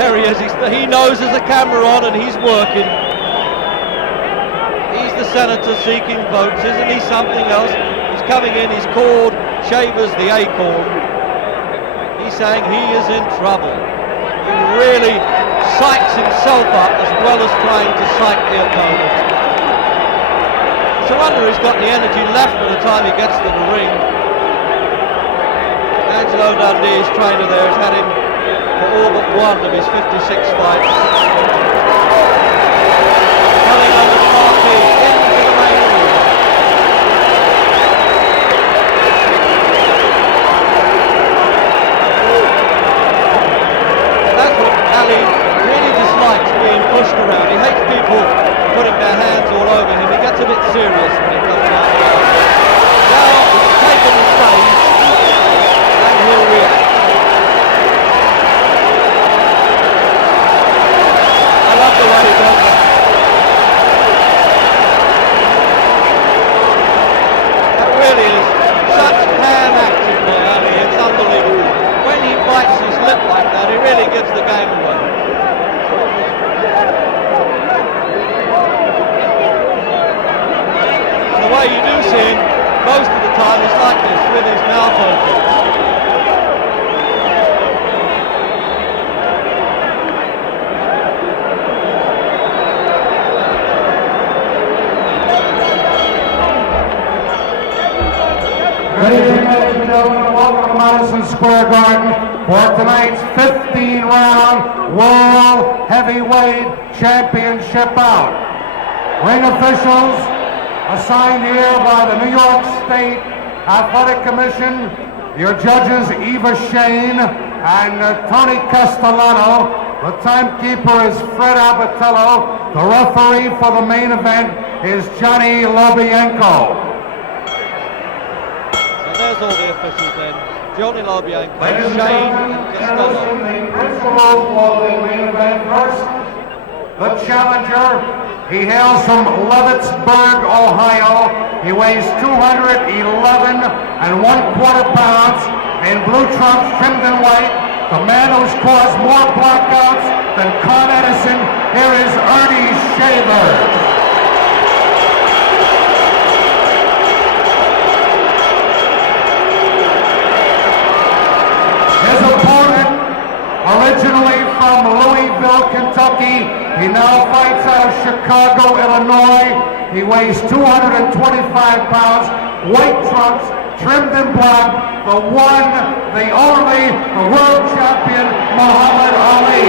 There he is. He knows there's a camera on and he's working. He's the senator seeking votes. Isn't he something else? He's coming in. He's called Shavers the Acorn. He's saying he is in trouble. He really psychs himself up as well as trying to psych the opponent. It's a wonder he's got the energy left by the time he gets to the ring. Angelo Dundee's trainer there has had him for all but one of his 56 fights. Coming under the marquee into the main arena. That's what Ali really dislikes, being pushed around. He hates people putting their hands all over him. He gets a bit serious when it comes down to it. Now he's taken his stage and he'll react. I love the way he does that. That really is such ham acting by Ali, it's unbelievable. When he bites his lip like that, he really gives the game away. The way you do see him, most of the time, is like this, with his mouth open. Ladies and gentlemen, welcome to Madison Square Garden for tonight's 15-round World Heavyweight Championship bout. Ring officials assigned here by the New York State Athletic Commission, your judges Eva Shane and Tony Castellano. The timekeeper is Fred Abatello. The referee for the main event is Johnny Lobienko. There's all the officials then. Johnny Lobienko, Ladies Shane and Costello. The principals for the main event first. The challenger, he hails from Leavittsburg, Ohio. He weighs 211 1/4 pounds in blue trunks trimmed in white. The man who's caused more blackouts than Con Edison. Here is Earnie Shavers. His opponent, originally from Louisville, Kentucky, he now fights out of Chicago, Illinois. He weighs 225 pounds, white trunks, trimmed in black, the one, the only, the world champion, Muhammad Ali.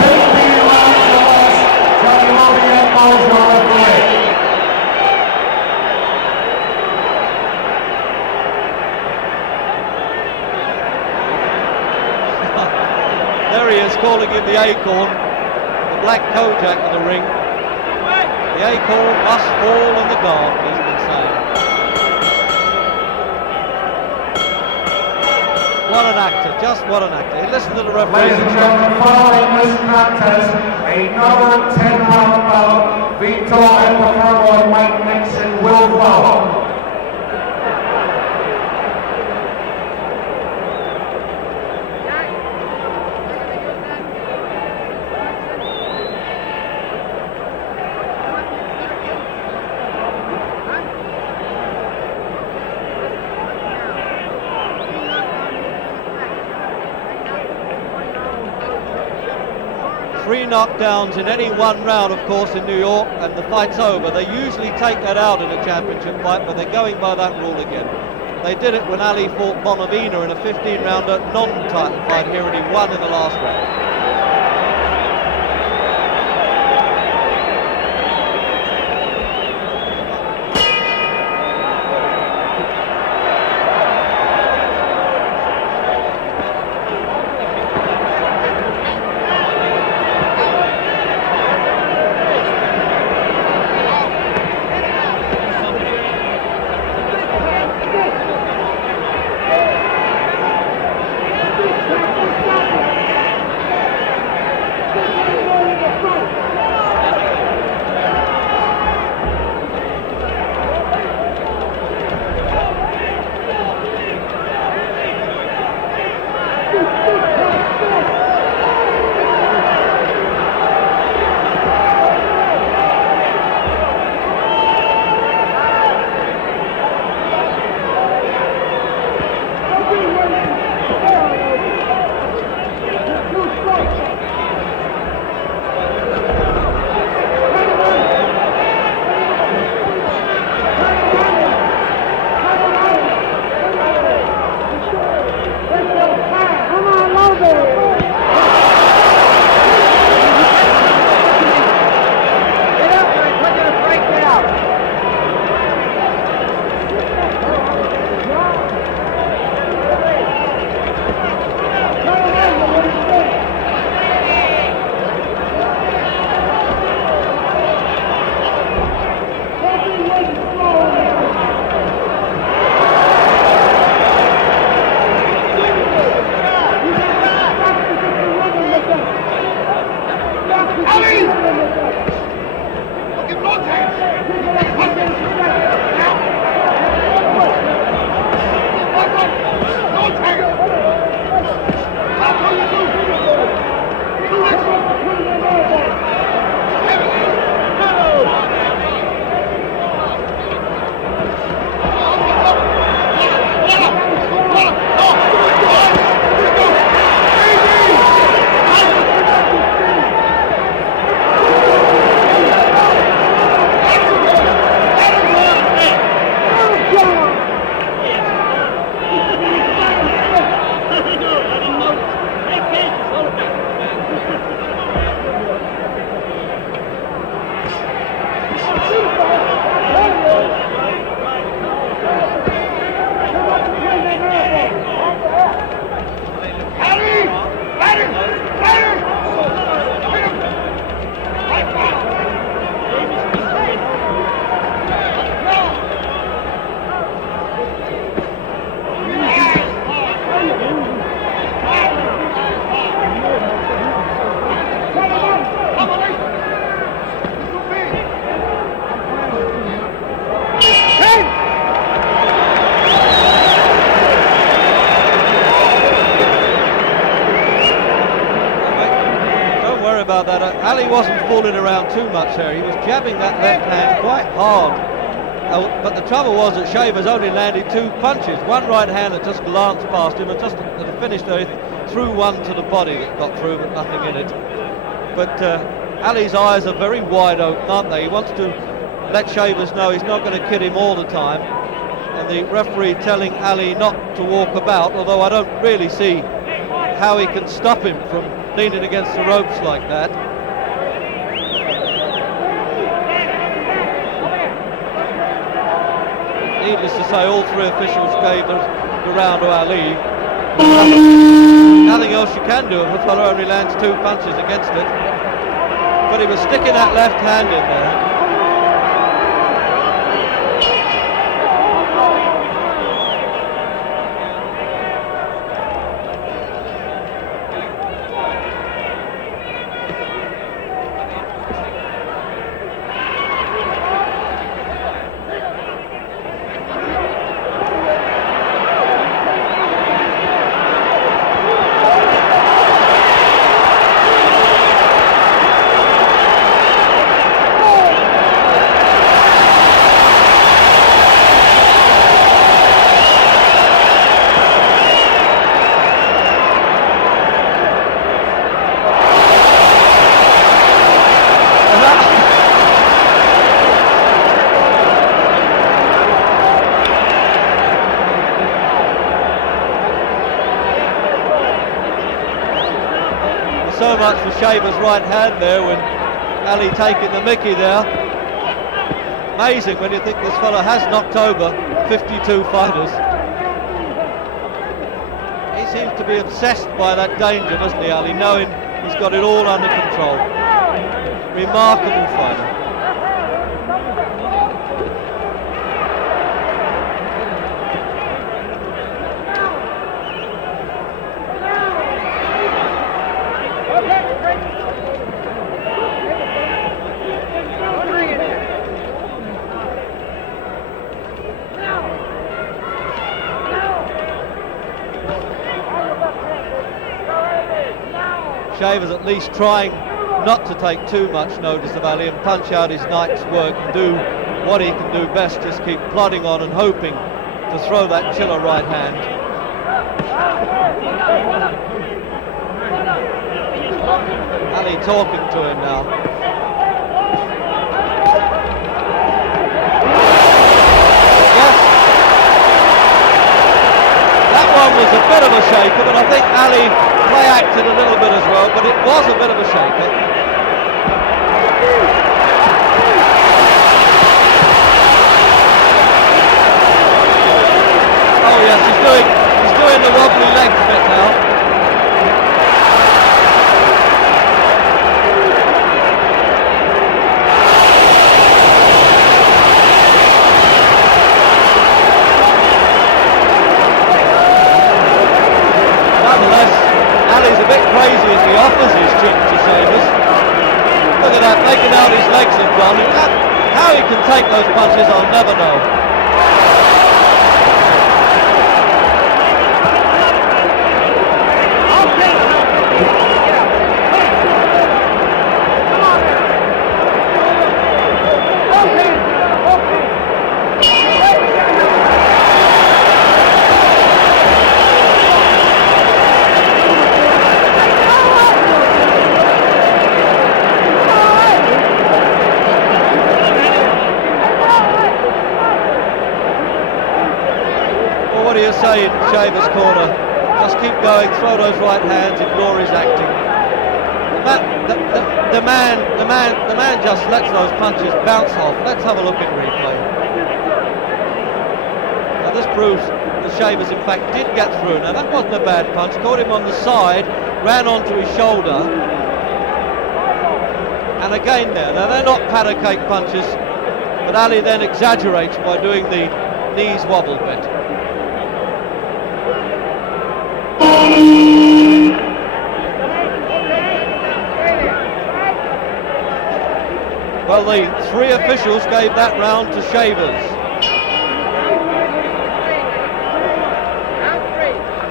15 rounds or less, Johnny Lobienko is your referee. There he is, calling him the Acorn, the black Kojak in the ring. The Acorn must fall in the dark, he's been saying. What an actor, just what an actor. Listen to the referee. Ladies and gentlemen, following this contest, another 10-round bout. Vito Epifero and Mike Nixon will follow. Three knockdowns in any one round, of course, in New York, and the fight's over. They usually take that out in a championship fight, but they're going by that rule again. They did it when Ali fought Bonavina in a 15-rounder non-title fight here, and he won in the last round. about that. Ali wasn't fooling around too much there. He was jabbing that left hand quite hard. But the trouble was that Shavers only landed 2 punches. One right hand that just glanced past him, and just at the finish there, he threw one to the body that got through, but nothing in it. But Ali's eyes are very wide open, aren't they? He wants to let Shavers know he's not going to kid him all the time. And the referee telling Ali not to walk about, although I don't really see how he can stop him from leaning against the ropes like that. Needless to say, all 3 officials gave the round to Ali. Nothing else you can do if a fellow only lands 2 punches against it. But he was sticking that left hand in there. So much for Shavers' right hand there when Ali taking the mickey there. Amazing when you think this fellow has knocked over 52 fighters. He seems to be obsessed by that danger, doesn't he, Ali, knowing he's got it all under control. Remarkable fighter. Shavers at least trying not to take too much notice of Ali and punch out his night's work and do what he can do best, just keep plodding on and hoping to throw that killer right hand. Ali talking to him now. Yes, that one was a bit of a shaker, but I think Ali play acted a little bit as well, but it was a bit of a shaker. Oh yes, he's doing the wobbly legs bit now. Ali's a bit crazy as he offers his chin to Shavers. Look at that, making out his legs have gone. How he can take those punches, I'll never know. What do you say in Shavers' corner? Just keep going, throw those right hands, ignore his acting. The man just lets those punches bounce off. Let's have a look at replay. Now this proves that Shavers in fact did get through. Now that wasn't a bad punch, caught him on the side, ran onto his shoulder. And again there, now they're not powder cake punches, but Ali then exaggerates by doing the knees wobble bit. Well, the 3 officials gave that round to Shavers.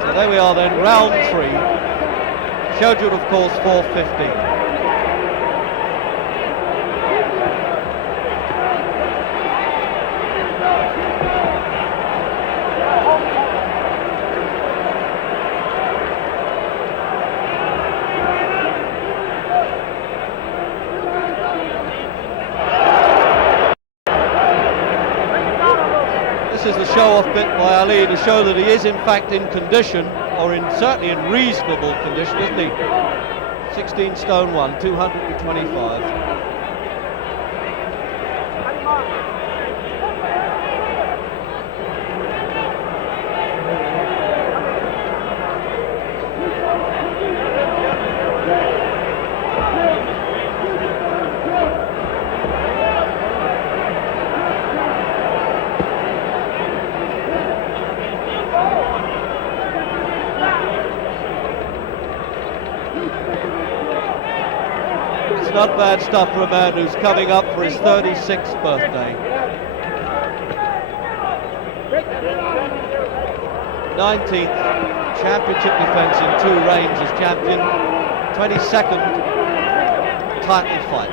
So there we are then, round 3. Scheduled, of course, 4:15. show-off bit by Ali to show that he is in fact in condition, or certainly in reasonable condition, isn't he? 16 stone 1, 225. Not bad stuff for a man who's coming up for his 36th birthday. 19th championship defence in 2 reigns as champion. 22nd title fight.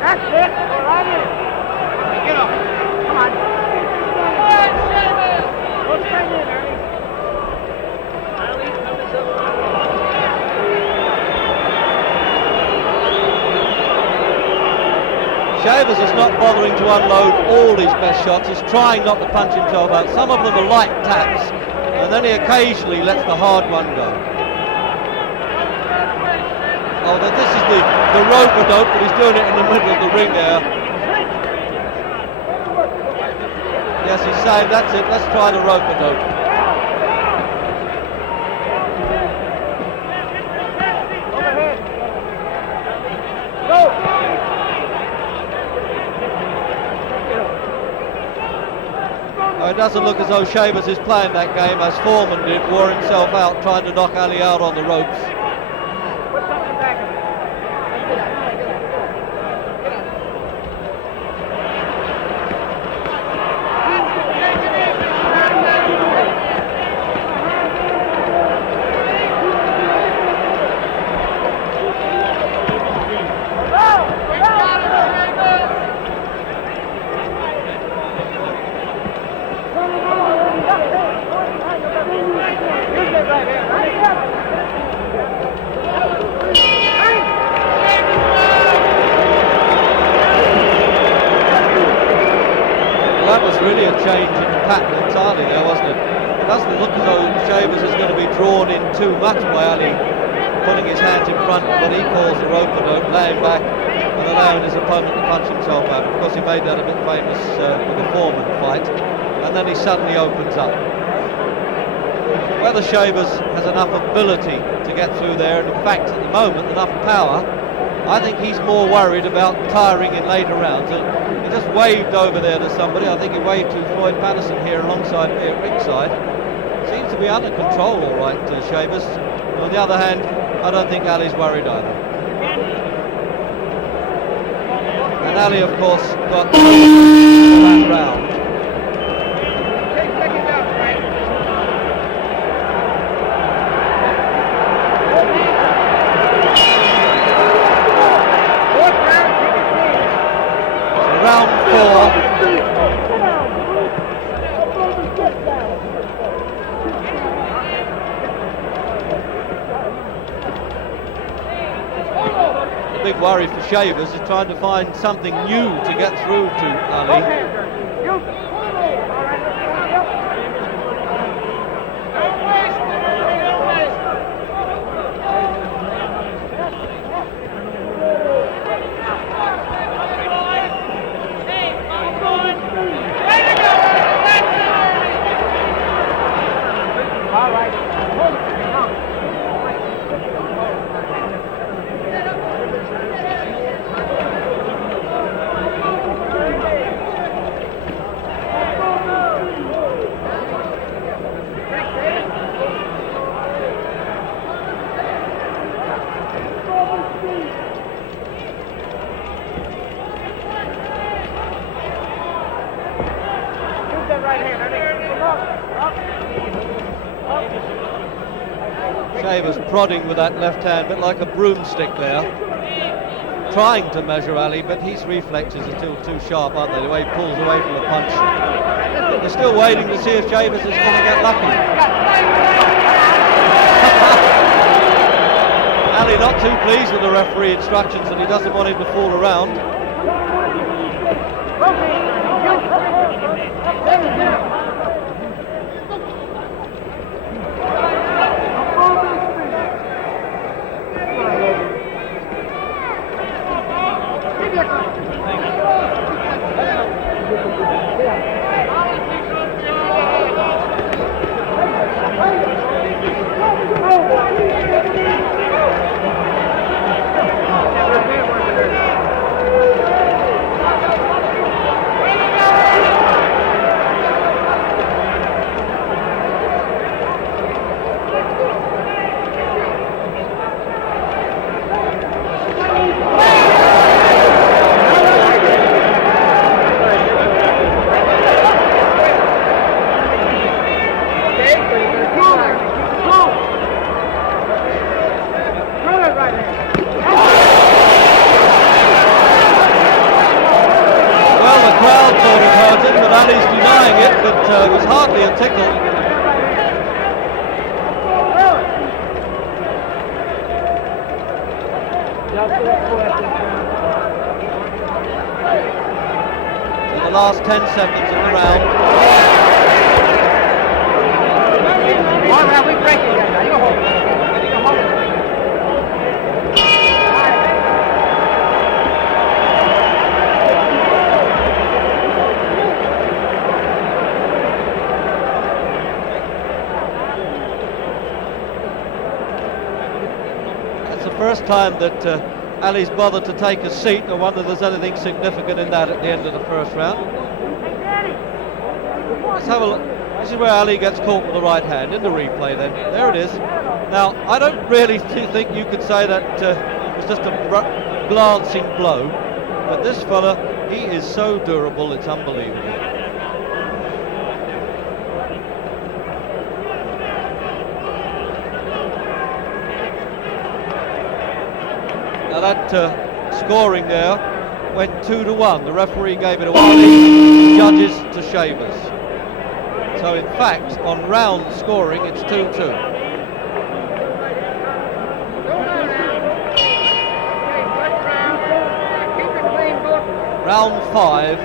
That's it. Right in. Get up. Come on. Shavers is not bothering to unload all his best shots. He's trying not to punch himself out. Some of them are light taps, and then he occasionally lets the hard one go. Oh, now this is the rope-a-dope, but he's doing it in the middle of the ring there. Yes, he's saying, that's it, let's try the rope-a-dope. It doesn't look as though Shavers is playing that game as Foreman did, wore himself out trying to knock Ali out on the ropes. That was really a change in pattern entirely there, wasn't it? It doesn't look as though Shavers is going to be drawn in too much by Ali putting his hands in front of what he calls the rope-a-dope, laying back and allowing his opponent to punch himself out. Of course, he made that a bit famous with the Foreman fight, and then he suddenly opens up. Whether Shavers has enough ability to get through there, and in fact at the moment enough power, I think he's more worried about tiring in later rounds. He just waved over there to somebody. I think he waved to Floyd Patterson here alongside me at ringside. Seems to be under control all right, Shavers. On the other hand, I don't think Ali's worried either. And Ali, of course, got that round. Round 4. The big worry for Shavers is trying to find something new to get through to Ali. Shavers prodding with that left hand, a bit like a broomstick there, trying to measure Ali, but his reflexes are still too sharp, aren't they, the way he pulls away from the punch. They're still waiting to see if Shavers is going to get lucky. Ali not too pleased with the referee instructions, and he doesn't want him to fall around. Ali's denying it, but it was hardly a tickle. In the last 10 seconds of the round. One round, we break it. Now you hold it. First time that Ali's bothered to take a seat. I wonder if there's anything significant in that at the end of the first round. Let's have a look. This is where Ali gets caught with the right hand in the replay then. There it is. Now, I don't really think you could say that it was just a glancing blow, but this fella, he is so durable, it's unbelievable. Now that scoring there went 2-1. The referee gave it away, the judges to Shavers. So in fact, on round scoring, it's 2-2. Round 5.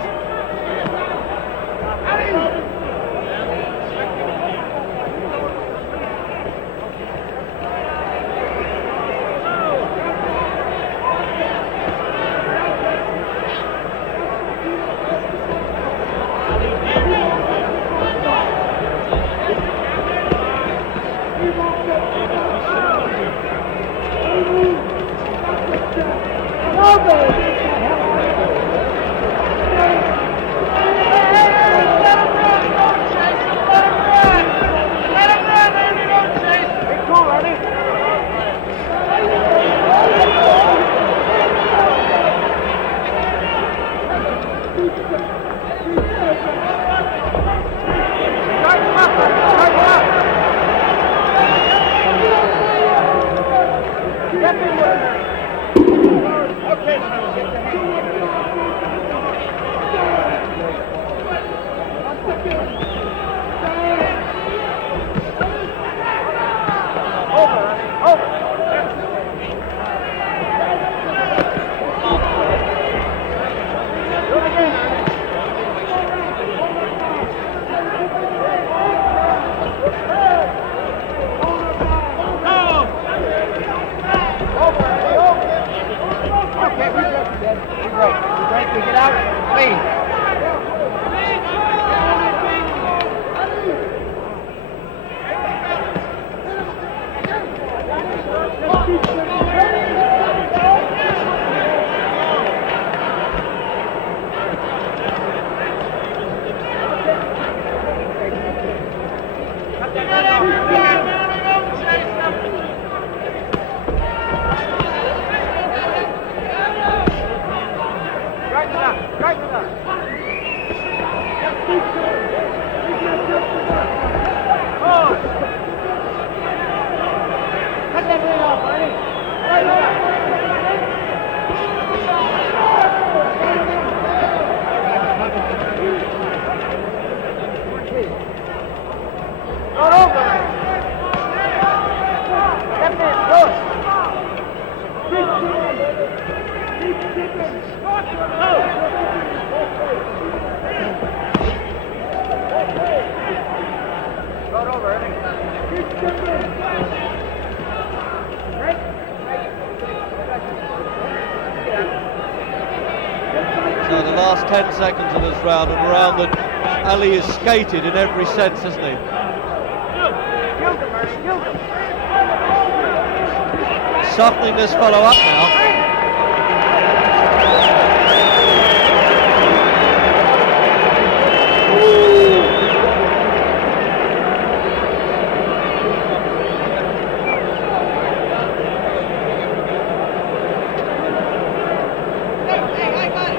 10 seconds of this round, and around that Ali is skated in every sense, isn't he? Softening this fellow up now.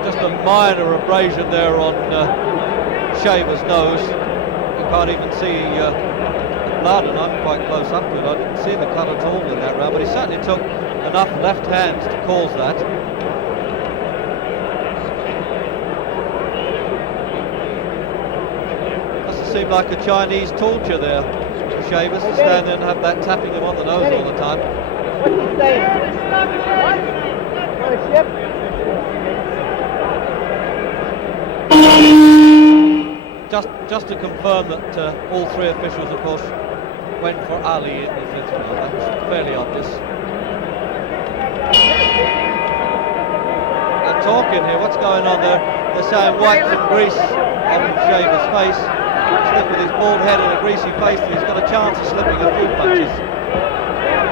Just a minor abrasion there on Shaver's nose. You can't even see blood, and I'm quite close up to it. I didn't see the cut at all in that round, but he certainly took enough left hands to cause that. Doesn't seem like a Chinese torture there for Shavers to stand there and have that tapping him on the nose all the time. What's he saying? What? On a ship? Just to confirm that all three officials, of course, went for Ali in the fifth round. That was fairly obvious. They're talking here. What's going on there? They're saying wipe some grease on Shaver's face. Slip with his bald head and a greasy face. He's got a chance of slipping a few punches.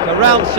So round 6.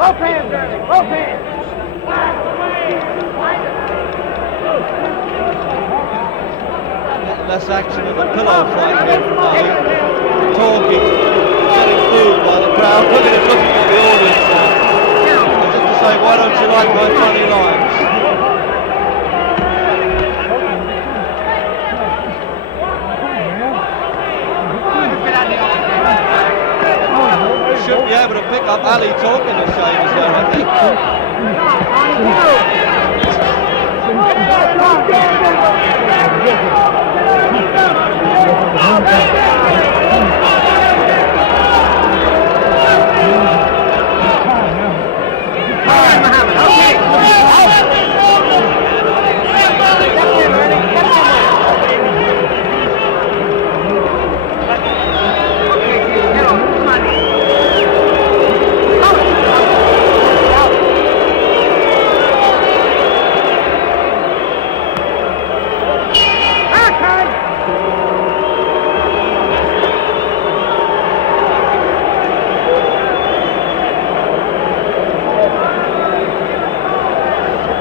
Both hands, Earnie, both hands. Less action in the pillow fight here from Ali. Talking, getting booed by the crowd. Look at him looking at the audience now. As if to say, why don't you like my funny lines? Should be able to pick up Ali talking to Shavers there, I think.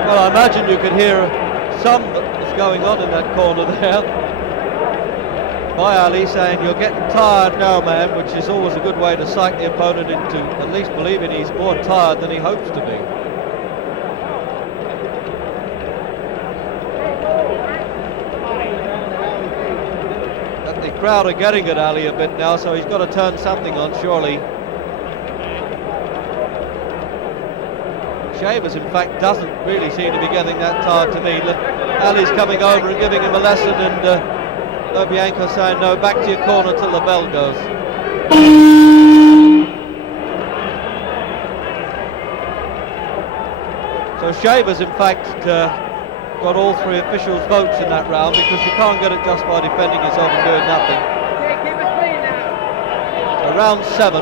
Well, I imagine you could hear some that was going on in that corner there by Ali saying, you're getting tired now, man, which is always a good way to psych the opponent into at least believing he's more tired than he hopes to be. But the crowd are getting at Ali a bit now, so he's got to turn something on, surely. Shavers, in fact, doesn't really seem to be getting that tired to me. Look, Ali's coming over and giving him a lesson, and Bianco saying no, back to your corner till the bell goes. So Shavers, in fact, got all three officials' votes in that round, because you can't get it just by defending yourself and doing nothing. So round 7.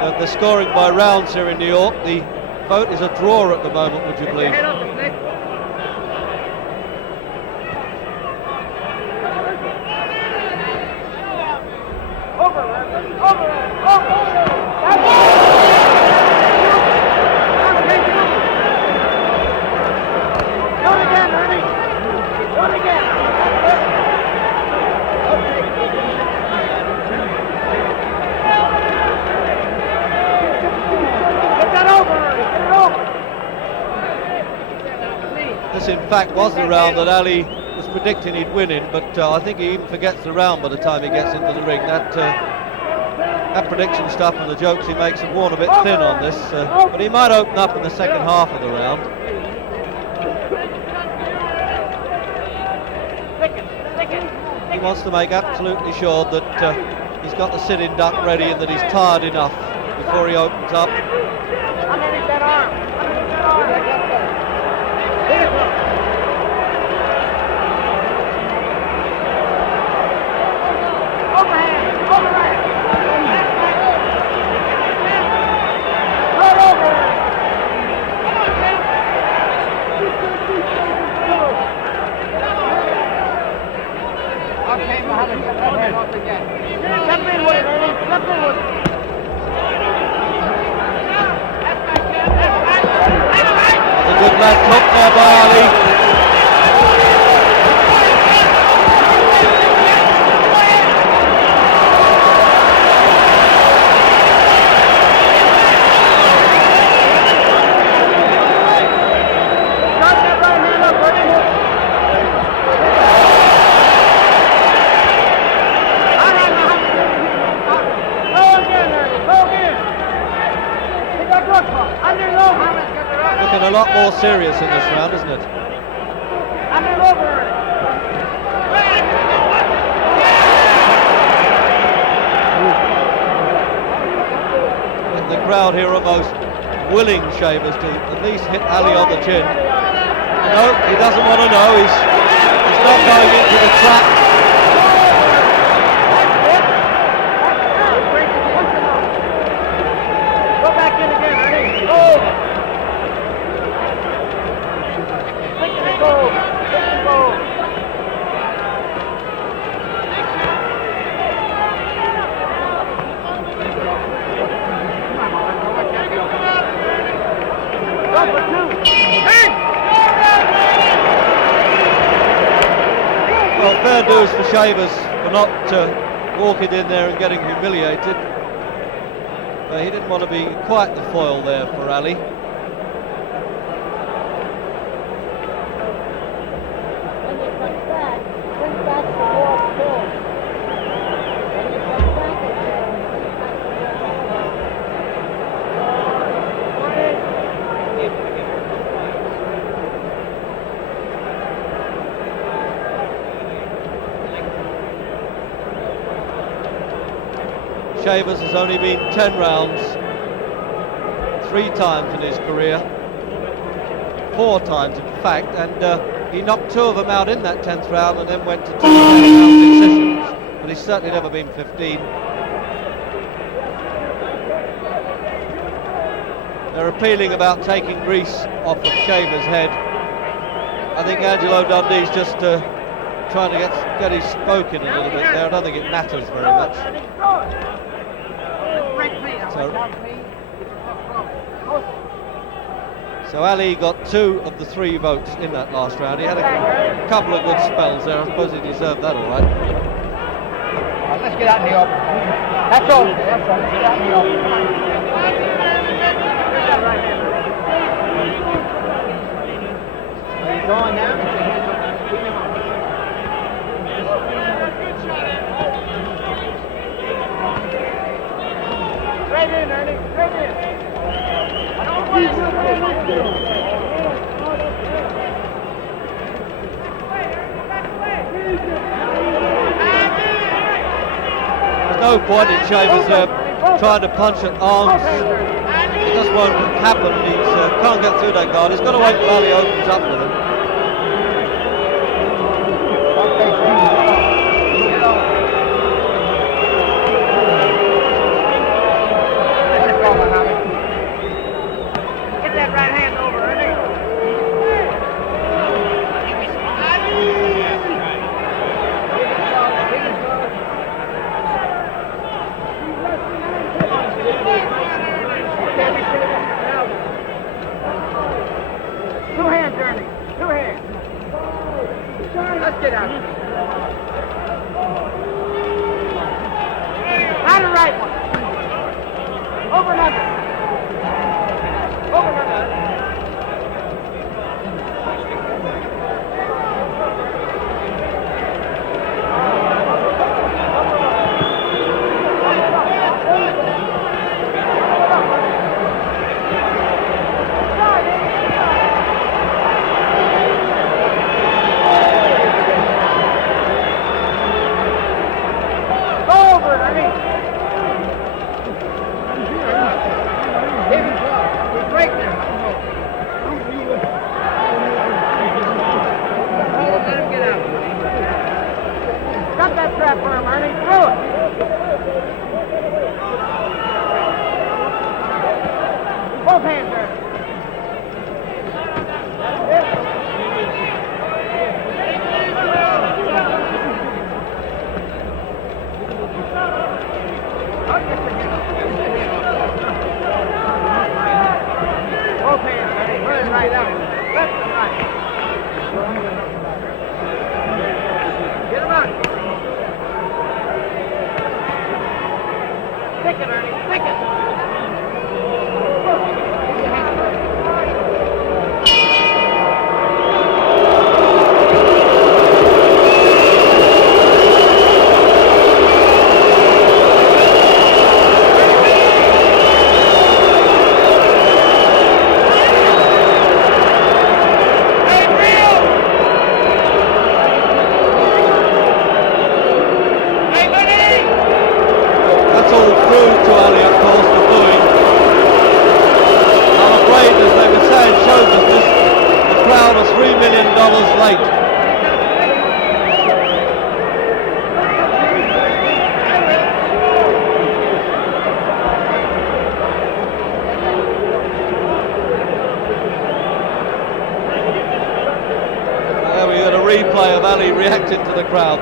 So if they're scoring by rounds here in New York, the vote is a draw at the moment, would you believe? This in fact was the round that Ali was predicting he'd win in, but I think he even forgets the round by the time he gets into the ring. That prediction stuff and the jokes he makes have worn a bit thin on this, but he might open up in the second half of the round. He wants to make absolutely sure that he's got the sitting duck ready and that he's tired enough before he opens up. Underneath that arm. Good left hook there by Ali. Looking a lot more serious in this round, isn't it? The crowd here almost willing Shavers to at least hit Ali on the chin. No, he doesn't want to know. He's not going into the trap. Go back in again, Earnie. Go. Well, fair dues for Shavers for not walking in there and getting humiliated. But he didn't want to be quite the foil there for Ali. Shavers has only been 10 rounds 3 times in his career, 4 times in fact, and he knocked 2 of them out in that 10th round and then went to 2 round decisions, but he's certainly never been 15. They're appealing about taking grease off of Shavers' head. I think Angelo Dundee's just trying to get his spoke in a little bit there. I don't think it matters very much. So Ali got 2 of the 3 votes in that last round. He had a couple of good spells there. I suppose he deserved that all right. Let's get out in the open. That's all. Get out in the open. Are you going now? Right in, Earnie. Right in. no point in Shavers trying to punch at arms. It just won't happen. He can't get through that guard. He's got to wait until he opens up with him. Get that right hand over, Earnie. Two hands, Earnie. Two hands. Let's get out. Not a right one. Over and under. Over and under. Cut that trap for him, Earnie. Through it. Both hands, Earnie. Both hands, Earnie. Put it right out. Left and right. Get him out. Stick it, Earnie. Stick it. Late. There we got a replay of Ali reacting to the crowd.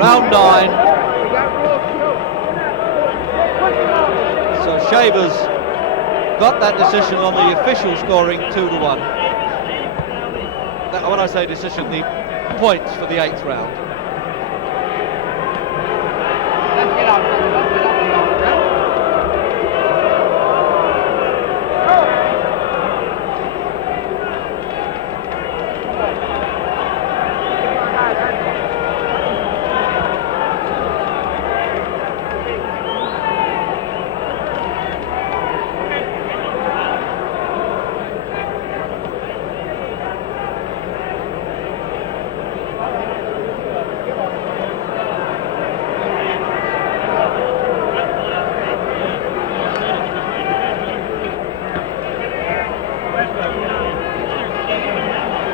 Round 9. So Shavers got that decision on the official scoring 2-1. That, when I say decision, the points for the 8th round. Let's get out.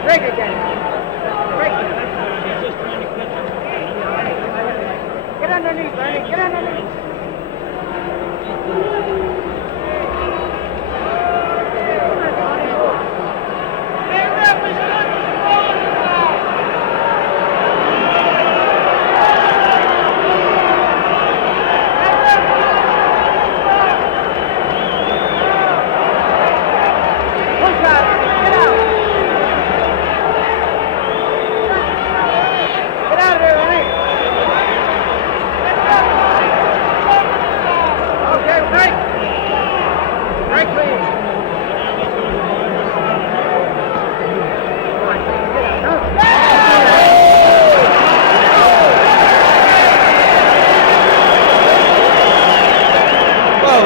Break it, Danny. Break it. Get underneath, Earnie. Get underneath.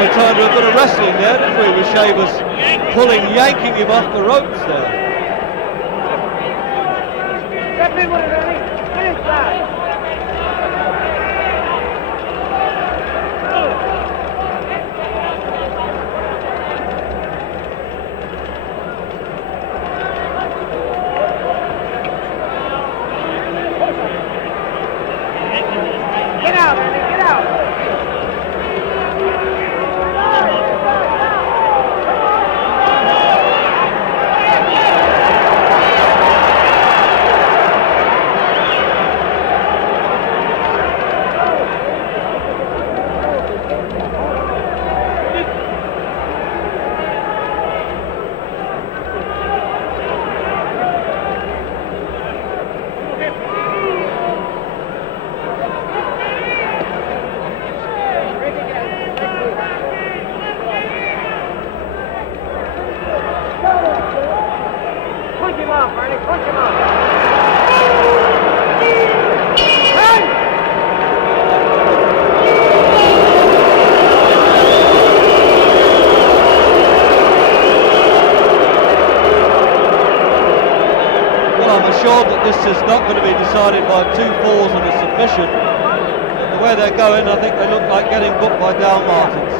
we turned to a bit of wrestling there, didn't we? With Shavers yanking him off the ropes there. Step in with it, Earnie. Get inside. Get out, Earnie, get out. Punch him off, Earnie, punch him off. Run! Well, I'm assured that this is not going to be decided by 2 falls and a submission. The way they're going, I think they look like getting booked by Dal Martins.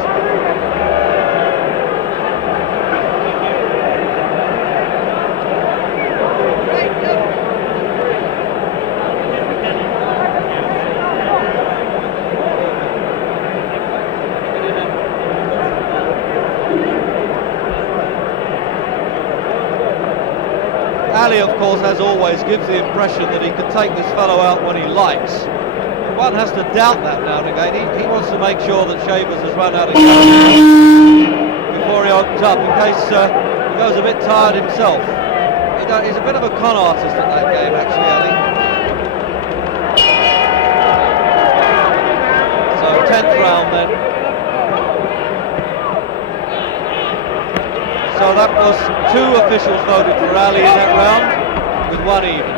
Ali, of course, as always, gives the impression that he can take this fellow out when he likes. One has to doubt that now and again. He wants to make sure that Shavers has run out of gas before he opens up, in case he goes a bit tired himself. He's a bit of a con artist at that game, actually, Ali. So 10th round then. So that was 2 officials voted for Ali in that round, with 1 even.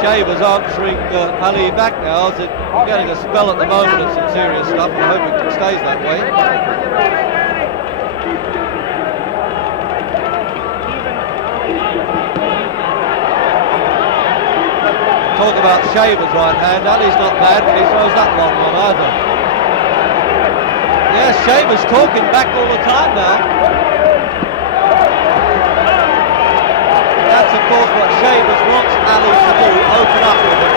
Shavers answering Ali back now, as we're getting a spell at the moment of some serious stuff. I hope it stays that way. Talk about Shavers' right hand. Ali's not bad, but he throws that long one either. Yes, Shavers talking back all the time now. That's of course what Shavers wants Ali to do, open up with him.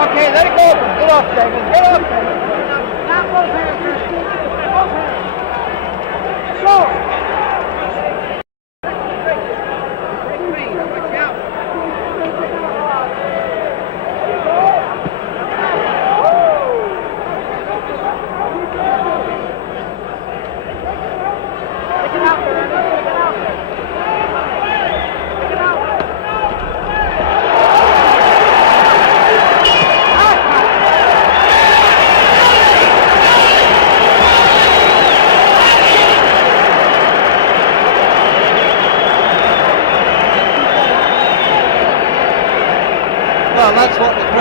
Okay, let it go. Get off, David. Get off, David. Not both hands, Earnie. Both hands. Go. Break clean. Watch out.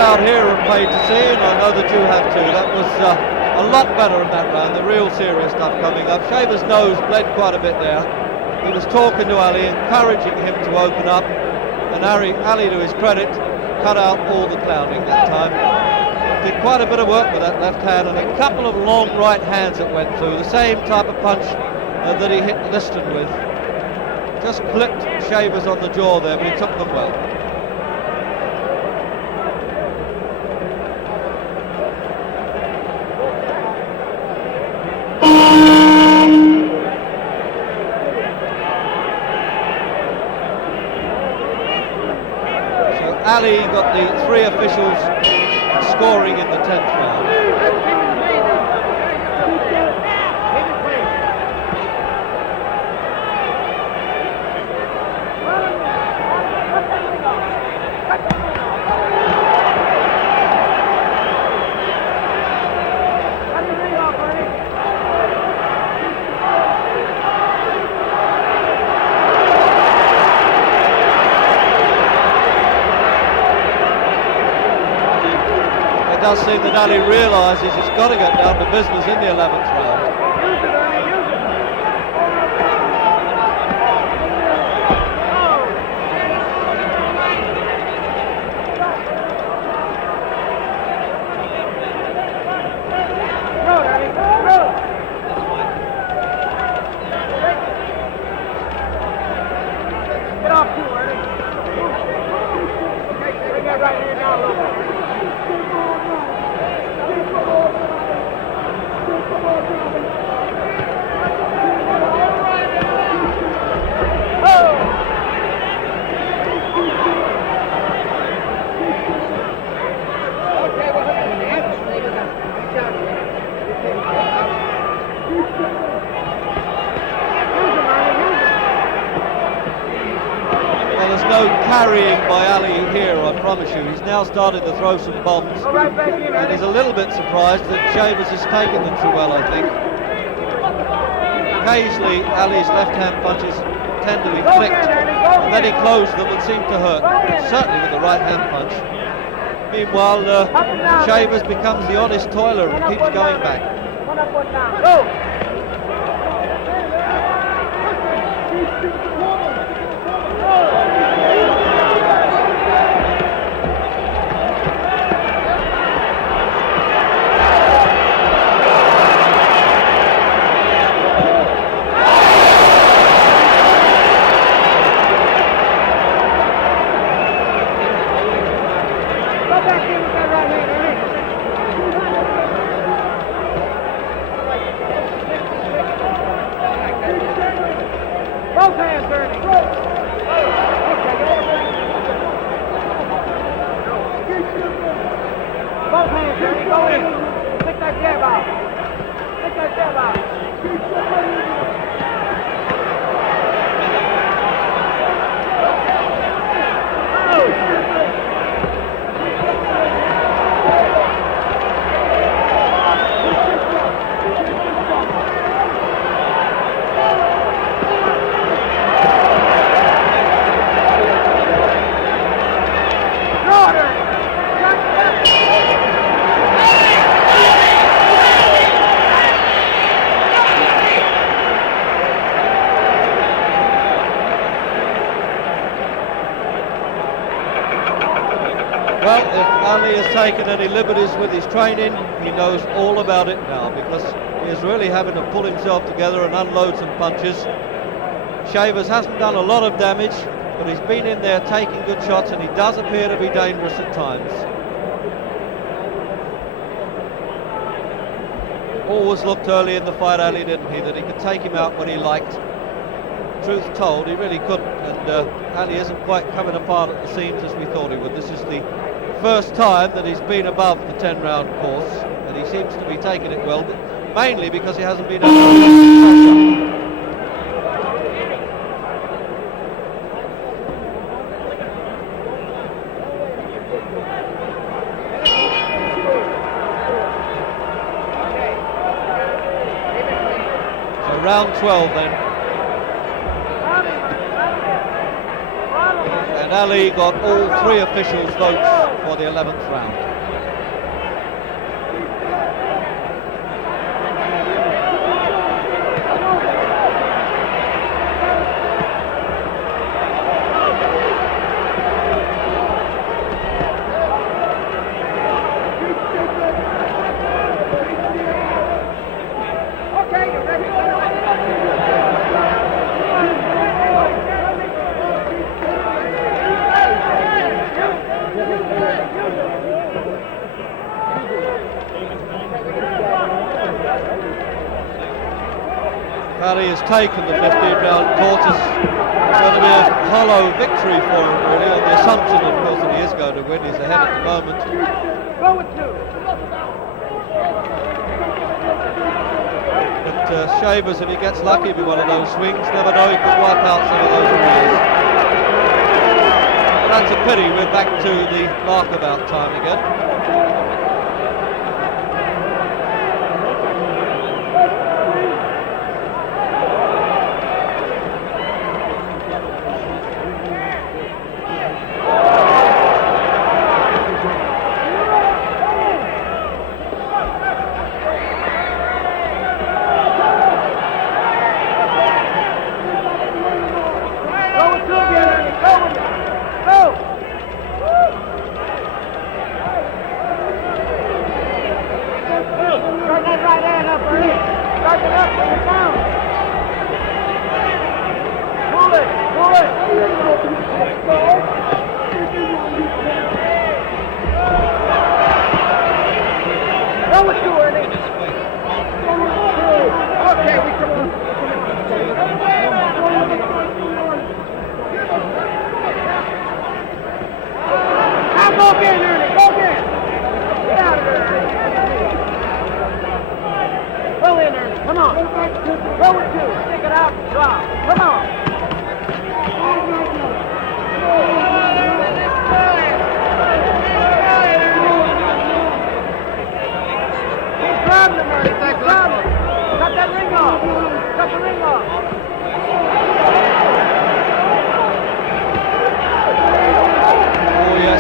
crowd here are paid to see, and I know that you have too. That was a lot better in that round, the real serious stuff coming up. Shaver's nose bled quite a bit there. He was talking to Ali, encouraging him to open up, and Ali, to his credit, cut out all the clowning that time. Did quite a bit of work with that left hand, and a couple of long right hands that went through, the same type of punch that he hit Liston with. Just clipped Shavers on the jaw there, but he took them well. Ali got the 3 officials scoring in the 10th round. It does seem that Ali realises he's got to get down to business in the 11th round. Get off too, Earnie. Bring that right hand down a little bit. No carrying by Ali here, I promise you. He's now started to throw some bombs, and he's a little bit surprised that Shavers has taken them so well, I think. Occasionally Ali's left-hand punches tend to be flicked, and then he closed them and seemed to hurt, certainly with the right-hand punch. Meanwhile, Shavers becomes the honest toiler and keeps going back. Both hands, Earnie. Both hands, Earnie. Go in. Stick that jab out. Stick that jab out. Well, if Ali has taken any liberties with his training, he knows all about it now, because he is really having to pull himself together and unload some punches. Shavers hasn't done a lot of damage, but he's been in there taking good shots, and he does appear to be dangerous at times. Always looked early in the fight, Ali, didn't he, that he could take him out when he liked. Truth told, he really couldn't, and Ali isn't quite coming apart at the seams as we thought he would. This is the first time that he's been above the 10-round course, and he seems to be taking it well, but mainly because he hasn't been able to pressure. So round 12 then. And Ali got all 3 officials' votes for the 11th round. Harry has taken the 15-round course. It's going to be a hollow victory for him, really, on the assumption, of course, that he is going to win. He's ahead at the moment. But Shavers, if he gets lucky with one of those swings, never know, he could wipe out some of those arrears. That's a pity. We're back to the markabout time again.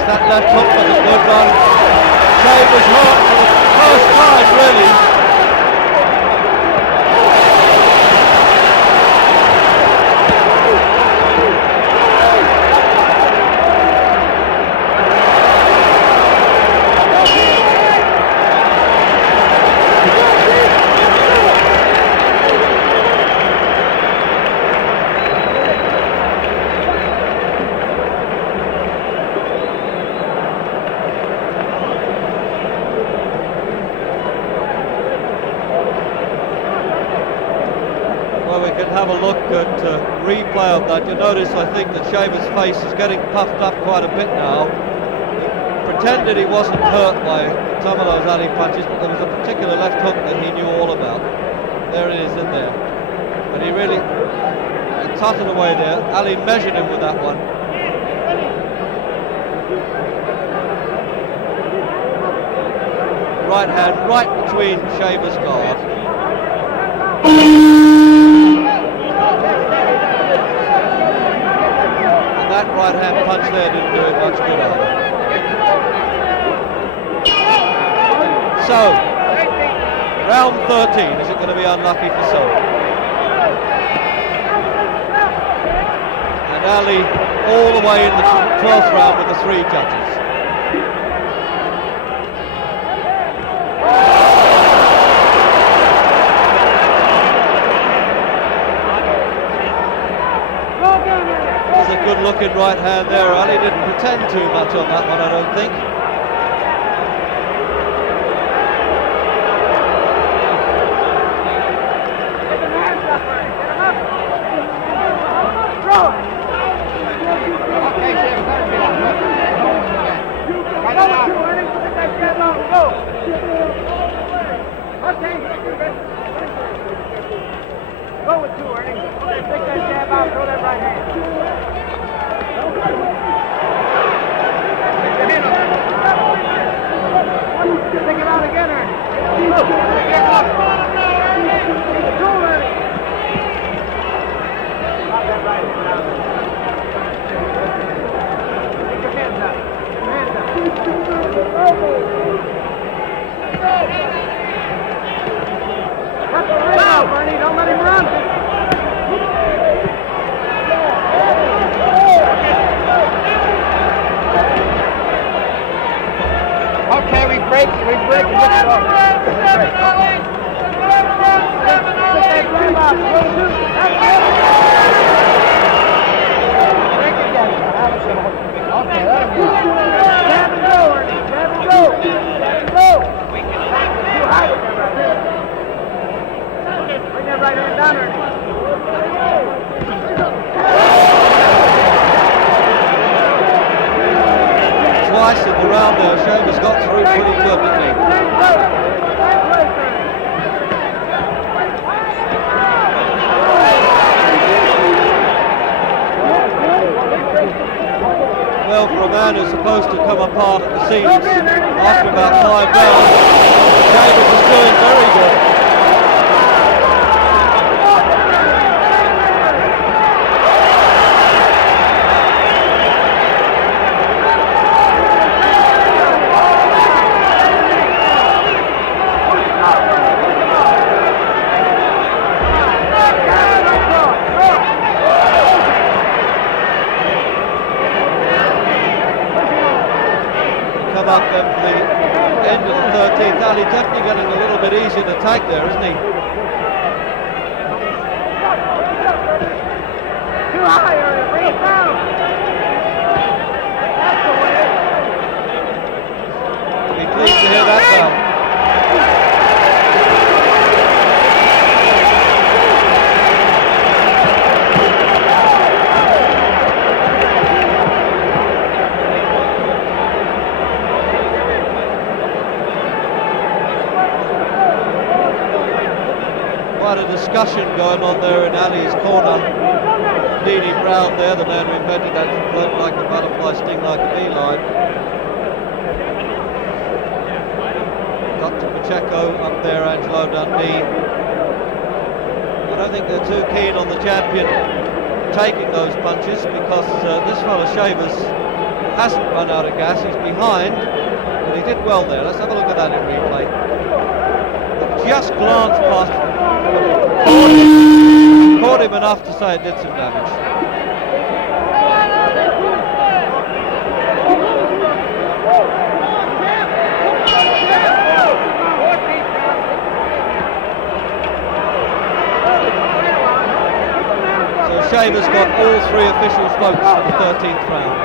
That left hook was a good one. Shavers hurt for the first time, really. Have a look at replay of that. You'll notice, I think, that Shavers' face is getting puffed up quite a bit now. He pretended he wasn't hurt by some of those alley punches, but there was a particular left hook that he knew all about. There it is in there. But he really tutted away there. Ali measured him with that one. Right hand right between Shavers' guard. That right hand punch there didn't do it much good either. So, round 13, is it going to be unlucky for some? And Ali all the way in the 12th round with the 3 judges. Good looking right hand there. Ali didn't pretend too much on that one, I don't think. Go with 2, Earnie. Take that jab out, throw that right hand. Take it out again, Earnie. Look, get up. Keep going, Earnie. Drop that right hand out. Take your hands up. Your hands up. break and get it off. Okay, there we go. Grab and go, Earnie. Grab and go. Grab and go. Too high with that right there. Bring that right hand down, Earnie. Twice in the round there, Shavers got through pretty good, didn't he? Well, for a man who's supposed to come apart at the seams after about 5 rounds, Shavers is doing very good. Up then for the end of the 13th. Ali definitely getting a little bit easier to take there, isn't he? Too high, Earnie. Bring it down. That's the way. Be pleased to hear that bell. Quite a discussion going on there in Ali's corner. Dini Brown there, the man who invented that float like a butterfly, sting like a beeline. Dr. Pacheco up there, Angelo Dundee. I don't think they're too keen on the champion taking those punches because this fellow Shavers hasn't run out of gas. He's behind, but he did well there. Let's have a look at that in replay. Just glanced past him. Caught him enough to say it did some damage. So Shavers got all 3 officials' votes for the 13th round.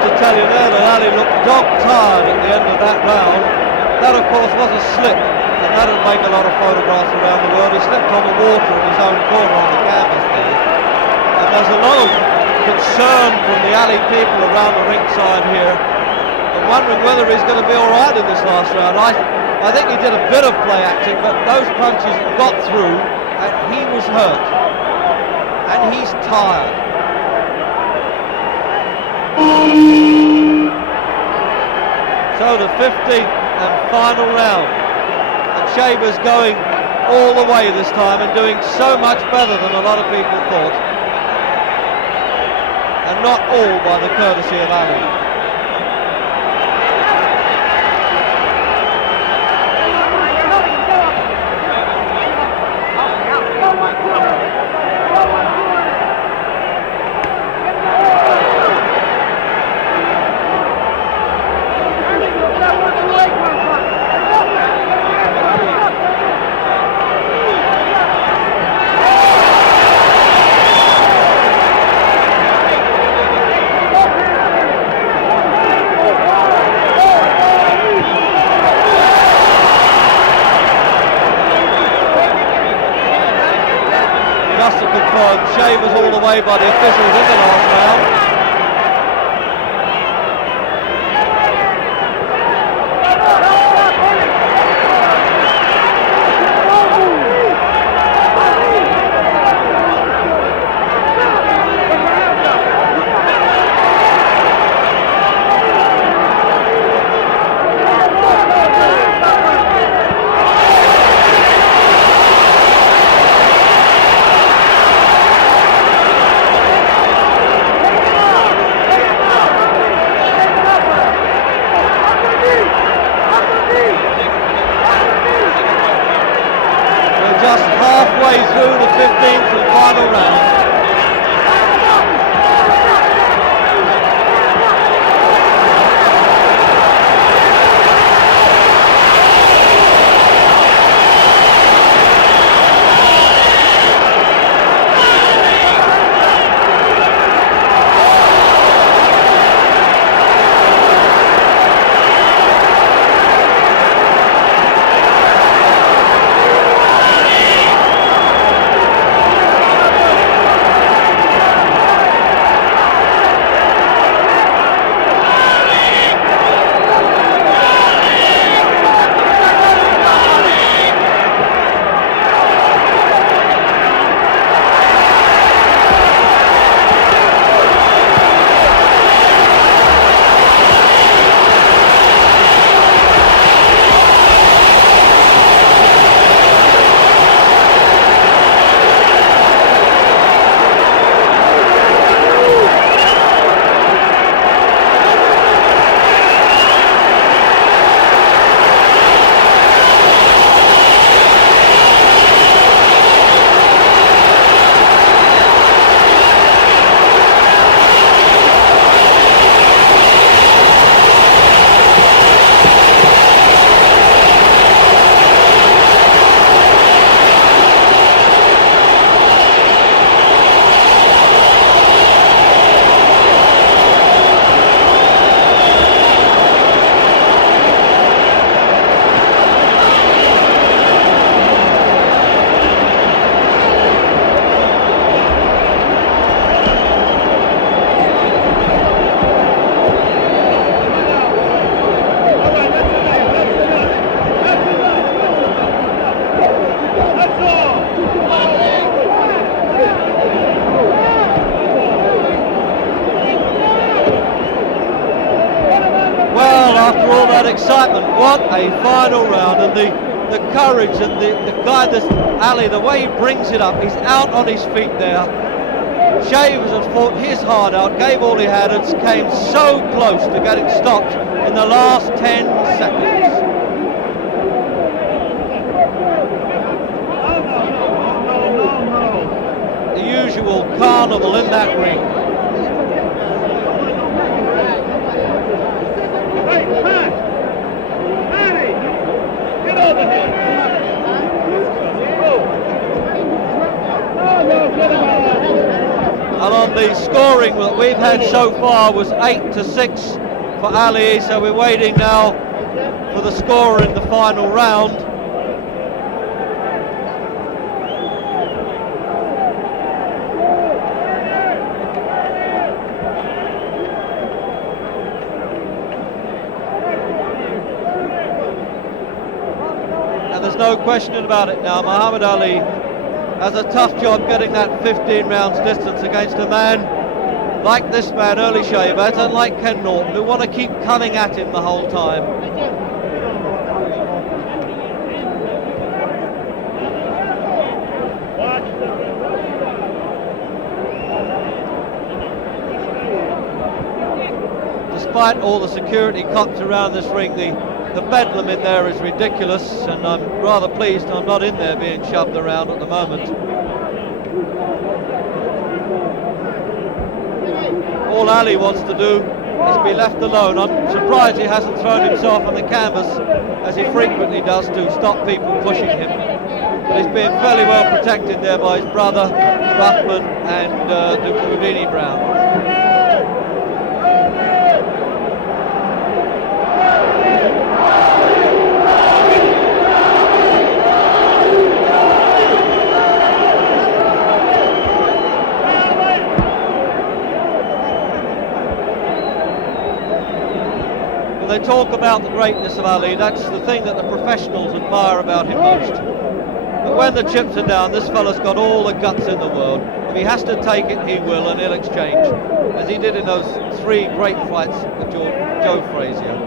have to tell you there that Ali looked dog-tired at the end of that round. That, of course, was a slip, and that would make a lot of photographs around the world. He slipped on the water in his own corner on the canvas there. And there's a lot of concern from the Ali people around the ringside here, and wondering whether he's going to be all right in this last round. I think he did a bit of play acting, but those punches got through, and he was hurt. And he's tired. So the 15th and final round. And Shaver's going all the way this time and doing so much better than a lot of people thought. And not all by the courtesy of Ali. Shavers all the way by the officials in the last round. Halfway through the 15th and final round. After all that excitement, what a final round, and the courage and the guy, this Ali, the way he brings it up, he's out on his feet there. Shavers has fought his heart out, gave all he had, and came so close to getting stopped in the last 10 seconds. The usual carnival in that ring. And on the score scoring that we've had so far was 8-6 for Ali, so we're waiting now for the score in the final round. And there's no question about it now, Muhammad Ali has a tough job getting that 15 rounds distance against a man like this man, Earnie Shavers, and like Ken Norton, who want to keep coming at him the whole time. Despite all the security cops around this ring, the bedlam in there is ridiculous, and I'm rather pleased I'm not in there being shoved around at the moment. All Ali wants to do is be left alone. I'm surprised he hasn't thrown himself on the canvas, as he frequently does, to stop people pushing him. But he's being fairly well protected there by his brother, Ruffman, and Houdini Brown. They talk about the greatness of Ali. That's the thing that the professionals admire about him most. But when the chips are down, this fella's got all the guts in the world. If he has to take it, he will, and he'll exchange, as he did in those 3 great fights with Joe Frazier.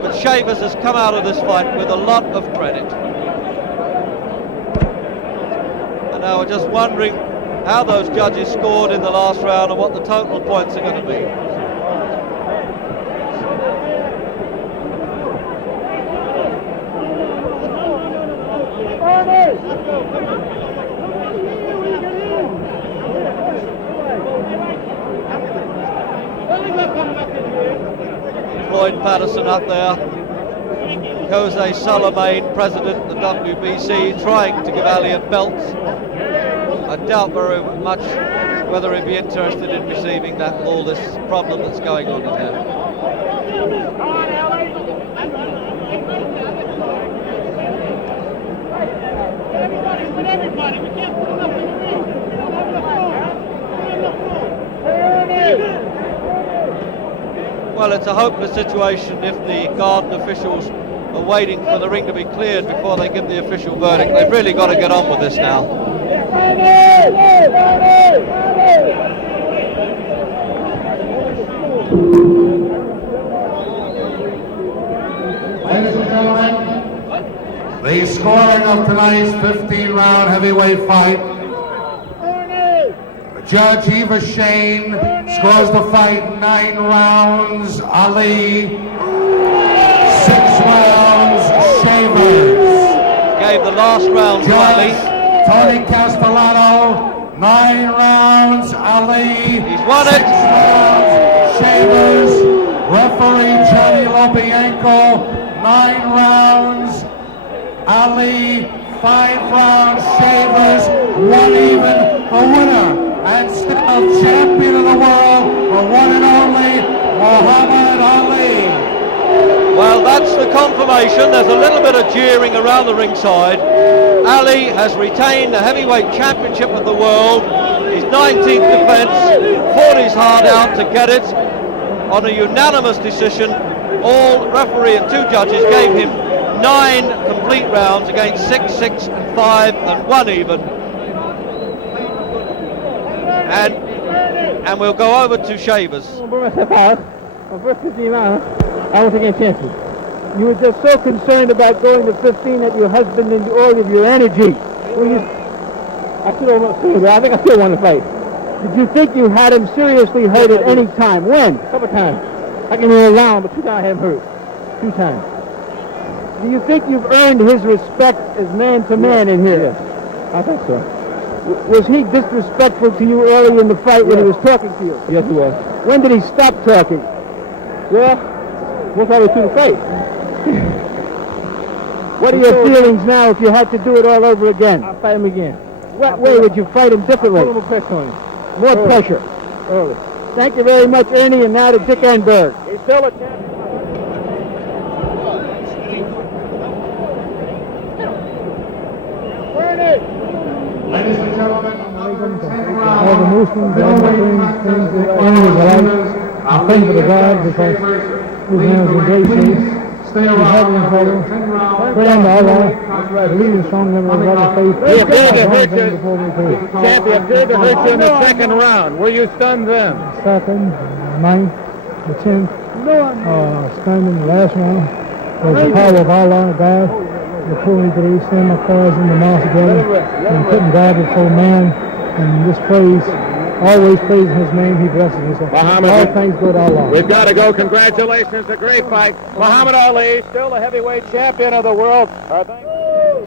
But Shavers has come out of this fight with a lot of credit. And now we're just wondering how those judges scored in the last round and what the total points are going to be. Floyd Patterson up there, Jose Salamain, president of the WBC, trying to give Ali a belt. I doubt very much whether he'd be interested in receiving that with all this problem that's going on in there. Well, it's a hopeless situation if the garden officials are waiting for the ring to be cleared before they give the official verdict. They've really got to get on with this now. Ladies and gentlemen, the scoring of tonight's 15-round heavyweight fight. Judge Eva Shane scores the fight 9 rounds, Ali 6 rounds, Shavers. Gave the last round to Ali. Tony Castellano, 9 rounds, Ali. He's won 6 it. rounds, Shavers. Referee Johnny Lobianco, 9 rounds, Ali, 5 rounds, Shavers, 1 even, the winner. And still champion of the world, the one and only Muhammad Ali. Well, that's the confirmation. There's a little bit of jeering around the ringside. Ali has retained the heavyweight championship of the world. His 19th defence, fought his heart out to get it on a unanimous decision. All referee and 2 judges gave him 9 complete rounds against 6, 6 and 5 and 1 even. And we'll go over to Shavers. First 15 rounds, I don't take any chances. You were just so concerned about going to 15 that your husband and all of your energy. I think I still won the fight. Did you think you had him seriously hurt at any time? When? A couple times. I can hear around, but 2 times I had him hurt. 2 times. Do you think you've earned his respect as man to man in here? Yes, I think so. Was he disrespectful to you early in the fight when he was talking to you? Yes, he was. When did he stop talking? Well, once I was through the fight. What are your feelings now if you had to do it all over again? I'll fight him again. What way would you fight him differently? I'll put him a press on him. More pressure. Early. Thank you very much, Ernie, and now to Dick Enberg. He's still a champion. Ladies and gentlemen, All the Muslims, all the things that Ernie is alive. I'm thankful to God because his hands in great shape. stay He's having around. trouble. Pray on to Allah. Believe in strong members of Allah's faith. He appeared to hurt you. Before we pray. Champion appeared to hurt you in the second round. Were you stunned then? Second, ninth, the 10th, stunned in the last round. Was the power of Allah, God, the pulling three, stand my cars in the mouth together, and putting God before man, and this praise, always praising his name, he blesses us. Muhammad, all thanks go to Allah. We've got to go. Congratulations, a great fight. Muhammad Ali, still the heavyweight champion of the world.